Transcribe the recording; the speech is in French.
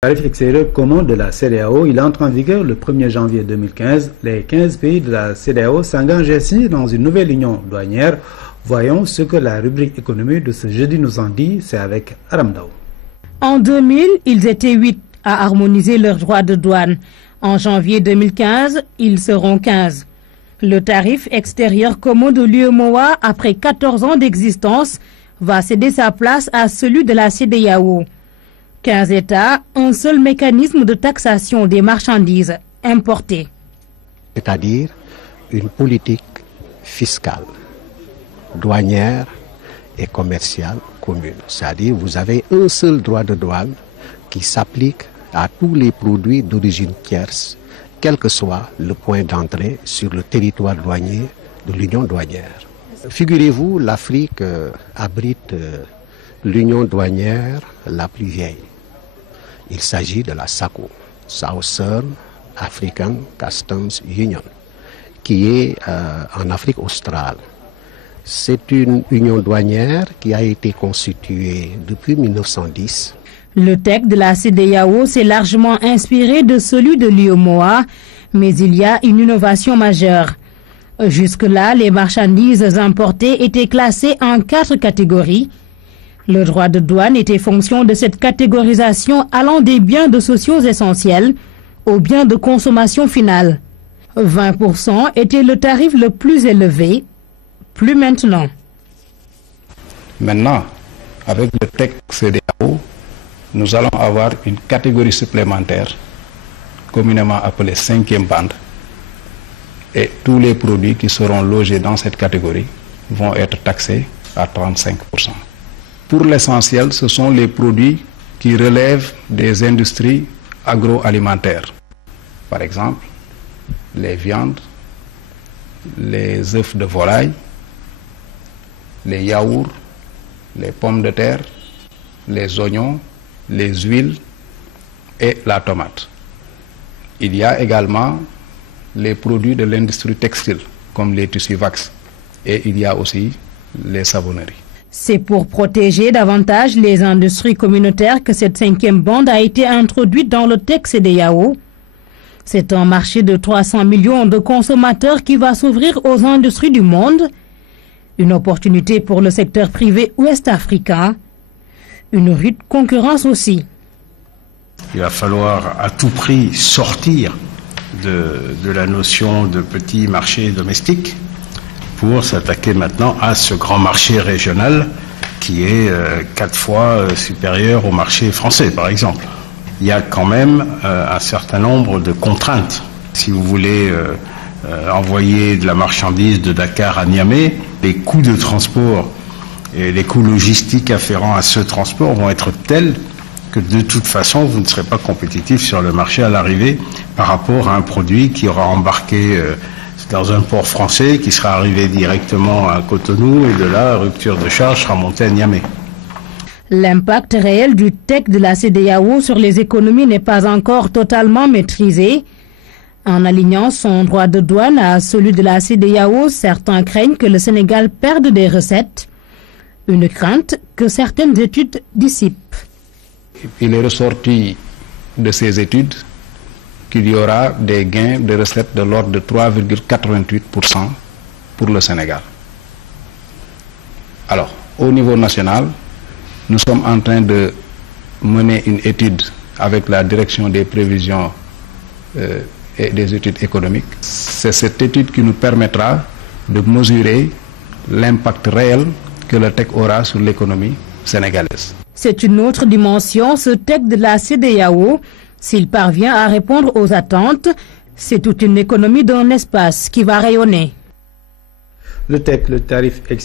Tarif extérieur commun de la CEDEAO, il entre en vigueur le 1er janvier 2015. Les 15 pays de la CEDEAO s'engagent ainsi dans une nouvelle union douanière. Voyons ce que la rubrique économie de ce jeudi nous en dit, c'est avec Aram Daou. En 2000, ils étaient 8 à harmoniser leurs droits de douane. En janvier 2015, ils seront 15. Le tarif extérieur commun de l'UEMOA, après 14 ans d'existence, va céder sa place à celui de la CEDEAO. 15 États, un seul mécanisme de taxation des marchandises importées. C'est-à-dire une politique fiscale, douanière et commerciale commune. C'est-à-dire vous avez un seul droit de douane qui s'applique à tous les produits d'origine tierce, quel que soit le point d'entrée sur le territoire douanier de l'Union douanière. Figurez-vous, l'Afrique abrite l'union douanière la plus vieille. Il s'agit de la SACU, Southern African Customs Union, qui est en Afrique australe. C'est une union douanière qui a été constituée depuis 1910. Le texte de la CEDEAO s'est largement inspiré de celui de l'UEMOA, mais il y a une innovation majeure. Jusque-là, les marchandises importées étaient classées en 4 catégories. Le droit de douane était fonction de cette catégorisation allant des biens de sociaux essentiels aux biens de consommation finale. 20% était le tarif le plus élevé, plus maintenant. Maintenant, avec le texte CEDEAO, nous allons avoir une catégorie supplémentaire, communément appelée 5e bande, et tous les produits qui seront logés dans cette catégorie vont être taxés à 35%. Pour l'essentiel, ce sont les produits qui relèvent des industries agroalimentaires. Par exemple, les viandes, les œufs de volaille, les yaourts, les pommes de terre, les oignons, les huiles et la tomate. Il y a également les produits de l'industrie textile, comme les tissus vax, et il y a aussi les savonneries. C'est pour protéger davantage les industries communautaires que cette 5e bande a été introduite dans le texte CEDEAO. C'est un marché de 300 millions de consommateurs qui va s'ouvrir aux industries du monde. Une opportunité pour le secteur privé ouest-africain. Une rude concurrence aussi. Il va falloir à tout prix sortir de la notion de petit marché domestique pour s'attaquer maintenant à ce grand marché régional qui est 4 fois supérieur au marché français, par exemple. Il y a quand même un certain nombre de contraintes. Si vous voulez envoyer de la marchandise de Dakar à Niamey, les coûts de transport et les coûts logistiques afférents à ce transport vont être tels que de toute façon, vous ne serez pas compétitif sur le marché à l'arrivée par rapport à un produit qui aura embarqué dans un port français, qui sera arrivé directement à Cotonou et de là, rupture de charge sera montée à Niamey. L'impact réel du texte de la CEDEAO sur les économies n'est pas encore totalement maîtrisé. En alignant son droit de douane à celui de la CEDEAO, certains craignent que le Sénégal perde des recettes. Une crainte que certaines études dissipent. Il est ressorti de ces études qu'il y aura des gains de recettes de l'ordre de 3,88% pour le Sénégal. Alors, au niveau national, nous sommes en train de mener une étude avec la direction des prévisions et des études économiques. C'est cette étude qui nous permettra de mesurer l'impact réel que le texte aura sur l'économie sénégalaise. C'est une autre dimension, ce texte de la CEDEAO. S'il parvient à répondre aux attentes, c'est toute une économie d'un espace qui va rayonner. Le tarif